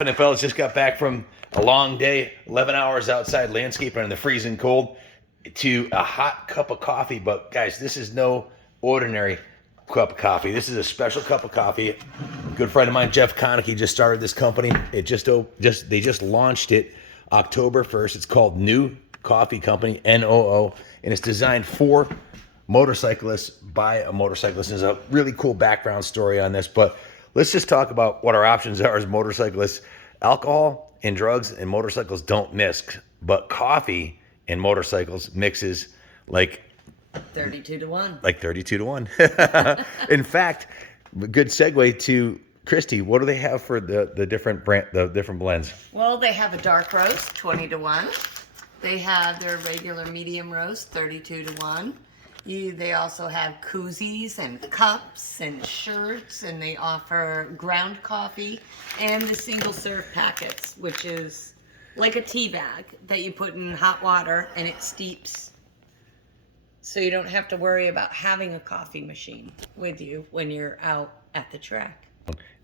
And fellas, just got back from a long day, 11 hours outside landscaping in the freezing cold to a hot cup of coffee. But guys, this is no ordinary cup of coffee. This is a special cup of coffee. A good friend of mine, Jeff Konecki, just started this company. They just launched it October 1st. It's called New Coffee Company, NOO, and it's designed for motorcyclists by a motorcyclist. There's a really cool background story on this, but let's just talk about what our options are as motorcyclists. Alcohol and drugs and motorcycles don't mix, but coffee and motorcycles mixes like 32 to 1. Like 32 to 1. In fact, good segue to Christy. What do they have for the different blends? Well, they have a dark roast, 20 to 1. They have their regular medium roast, 32 to 1. They also have koozies and cups and shirts, and they offer ground coffee and the single serve packets, which is like a tea bag that you put in hot water and it steeps. So you don't have to worry about having a coffee machine with you when you're out at the track.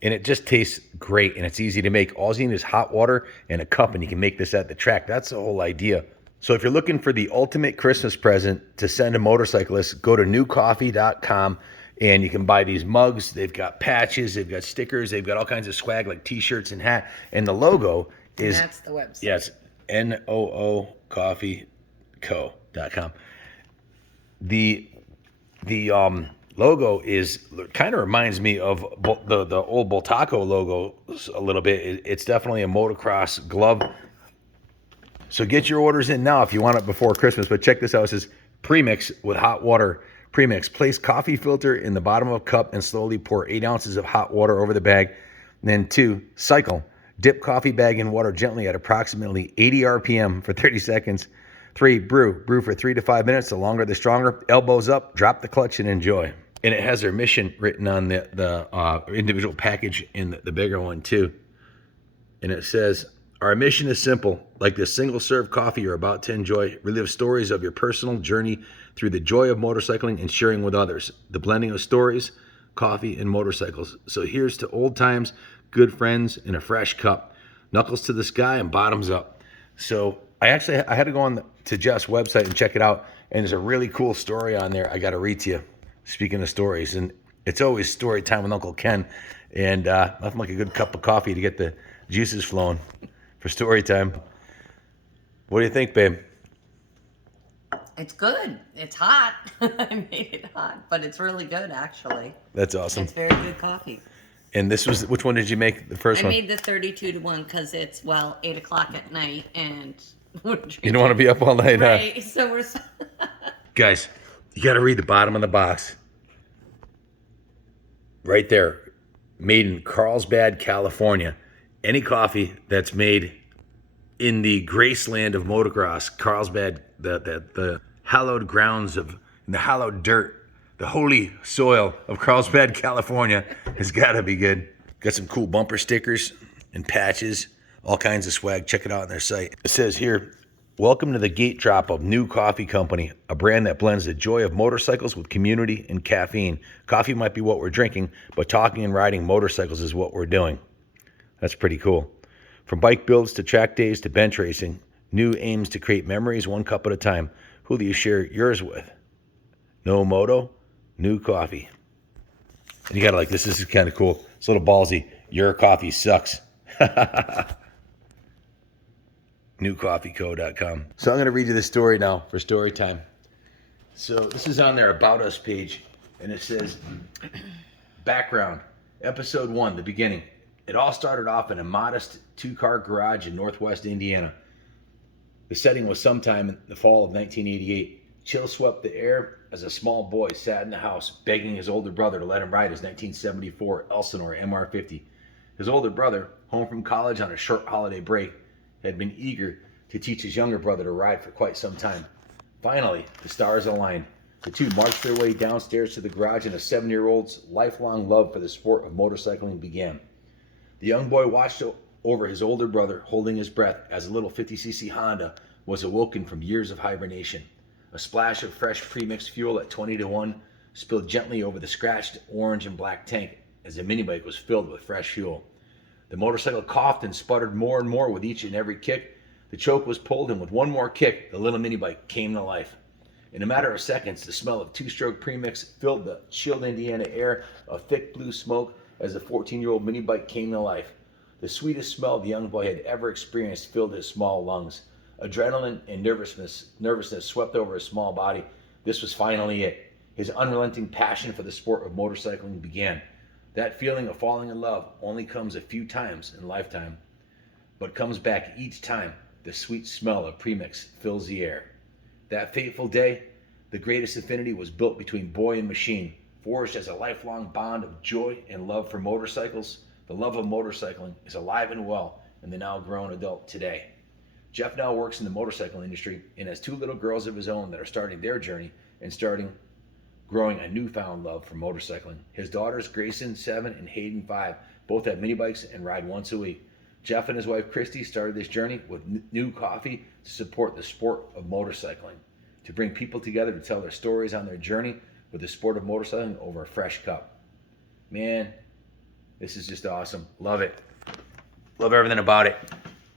And it just tastes great, and it's easy to make. All you need is hot water and a cup, and you can make this at the track. That's the whole idea. So if you're looking for the ultimate Christmas present to send a motorcyclist, go to newcoffee.com, and you can buy these mugs. They've got patches, they've got stickers, they've got all kinds of swag like t-shirts and hat. And the logo is... And that's the website. Yes, noocoffeeco.com. The logo is kind of reminds me of the old Boltaco logo a little bit. It's definitely a motocross glove. So get your orders in now if you want it before Christmas. But check this out. It says premix with hot water. Premix. Place coffee filter in the bottom of a cup and slowly pour 8 ounces of hot water over the bag. And then 2, cycle. Dip coffee bag in water gently at approximately 80 RPM for 30 seconds. 3, brew. Brew for 3 to 5 minutes. The longer, the stronger. Elbows up. Drop the clutch and enjoy. And it has their mission written on the individual package in the bigger one too. And it says, our mission is simple. Like this single-serve coffee you're about to enjoy, relive stories of your personal journey through the joy of motorcycling and sharing with others. The blending of stories, coffee, and motorcycles. So here's to old times, good friends, and a fresh cup. Knuckles to the sky and bottoms up. So I had to go on to Jeff's website and check it out, and there's a really cool story on there I got to read to you. Speaking of stories, and it's always story time with Uncle Ken, and nothing like a good cup of coffee to get the juices flowing for story time. What do you think, babe? It's good. It's hot. I made it hot, but it's really good, actually. That's awesome. It's very good coffee. And this was, which one did you make, the first I one? made the 32 to 1 because it's, 8 o'clock at night, and you don't want to be up all night, right, huh? so we're... Guys, you got to read the bottom of the box. Right there. Made in Carlsbad, California. Any coffee that's made in the Graceland of motocross, Carlsbad, the hallowed grounds of the hallowed dirt, the holy soil of Carlsbad, California, has got to be good. Got some cool bumper stickers and patches, all kinds of swag. Check it out on their site. It says here, welcome to the gate drop of New Coffee Company, a brand that blends the joy of motorcycles with community and caffeine. Coffee might be what we're drinking, but talking and riding motorcycles is what we're doing. That's pretty cool. From bike builds to track days to bench racing, New aims to create memories one cup at a time. Who do you share yours with? No moto, New Coffee. And you gotta like this. This is kind of cool. It's a little ballsy. Your coffee sucks. newcoffeeco.com. So I'm going to read you the story now for story time. So this is on their About Us page, and it says, background, episode 1, the beginning. It all started off in a modest 2-car garage in northwest Indiana. The setting was sometime in the fall of 1988. Chill swept the air as a small boy sat in the house begging his older brother to let him ride his 1974 Elsinore MR50. His older brother, home from college on a short holiday break, had been eager to teach his younger brother to ride for quite some time. Finally, the stars aligned. The two marched their way downstairs to the garage, and a 7-year-old's lifelong love for the sport of motorcycling began. The young boy watched over his older brother, holding his breath, as a little 50cc Honda was awoken from years of hibernation. A splash of fresh premixed fuel at 20 to 1 spilled gently over the scratched orange and black tank as the minibike was filled with fresh fuel. The motorcycle coughed and sputtered more and more with each and every kick. The choke was pulled, and with one more kick, the little mini bike came to life. In a matter of seconds, the smell of two-stroke premix filled the chilled Indiana air of thick blue smoke as the 14-year-old mini bike came to life. The sweetest smell the young boy had ever experienced filled his small lungs. Adrenaline and nervousness swept over his small body. This was finally it. His unrelenting passion for the sport of motorcycling began. That feeling of falling in love only comes a few times in a lifetime, but comes back each time the sweet smell of premix fills the air. That fateful day, the greatest affinity was built between boy and machine, forged as a lifelong bond of joy and love for motorcycles. The love of motorcycling is alive and well in the now grown adult today. Jeff now works in the motorcycle industry and has two little girls of his own that are starting their journey and growing a newfound love for motorcycling. His daughters, Grayson, 7, and Hayden, 5, both have mini bikes and ride once a week. Jeff and his wife, Christy, started this journey with New Coffee to support the sport of motorcycling, to bring people together to tell their stories on their journey with the sport of motorcycling over a fresh cup. Man, this is just awesome. Love it. Love everything about it,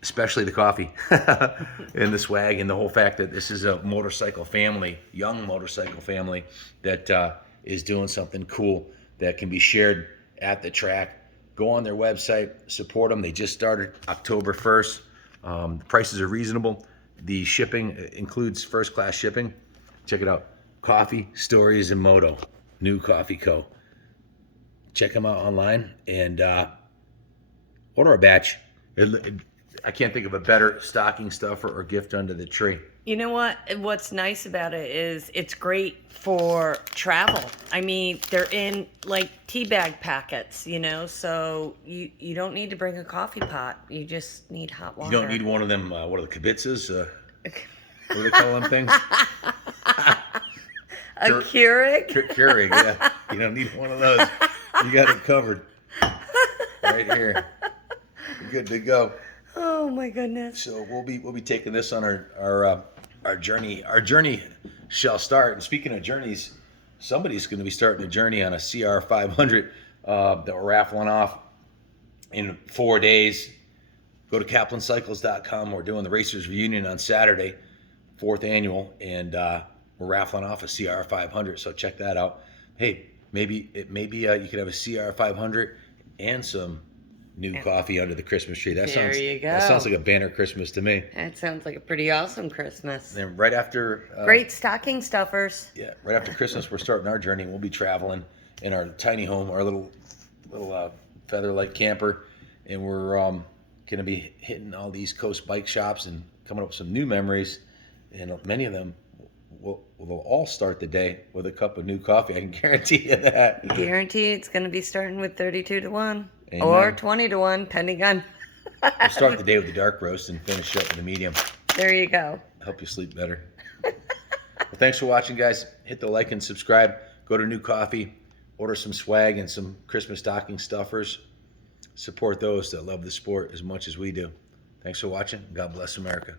especially the coffee and the swag and the whole fact that this is a motorcycle family, young motorcycle family that is doing something cool that can be shared at the track. Go on their website, support them. They just started October 1st. The prices are reasonable. The shipping includes first-class shipping. Check it out. Coffee, Stories, and Moto. New Coffee Co. Check them out online and order a batch. I can't think of a better stocking stuffer or gift under the tree. You know what? What's nice about it is it's great for travel. I mean, they're in like tea bag packets, you know, so you don't need to bring a coffee pot. You just need hot water. You don't need one of them, what are the kibitzes? What do they call them things? A Keurig? Keurig, yeah. You don't need one of those. You got it covered. Right here. You're good to go. Oh my goodness. So we'll be taking this on our journey. Our journey shall start. And speaking of journeys, somebody's going to be starting a journey on a CR 500 that we're raffling off in 4 days. Go to kaplancycles.com. We're doing the Racers Reunion on Saturday, 4th annual, and we're raffling off a CR 500. So check that out. Hey, maybe you could have a CR 500 and some New Coffee under the Christmas tree. That sounds like a banner Christmas to me. That sounds like a pretty awesome Christmas. Then right after great stocking stuffers. Yeah, right after Christmas, we're starting our journey. We'll be traveling in our tiny home, our little featherlight camper, and we're going to be hitting all the East Coast bike shops and coming up with some new memories. And many of them will all start the day with a cup of New Coffee. I can guarantee you that. Guarantee it's going to be starting with 32 to 1. Amen. Or 20 to 1, depending on. We'll start the day with the dark roast and finish up with the medium. There you go. Help you sleep better. Well, thanks for watching, guys. Hit the like and subscribe. Go to New Coffee. Order some swag and some Christmas stocking stuffers. Support those that love the sport as much as we do. Thanks for watching. God bless America.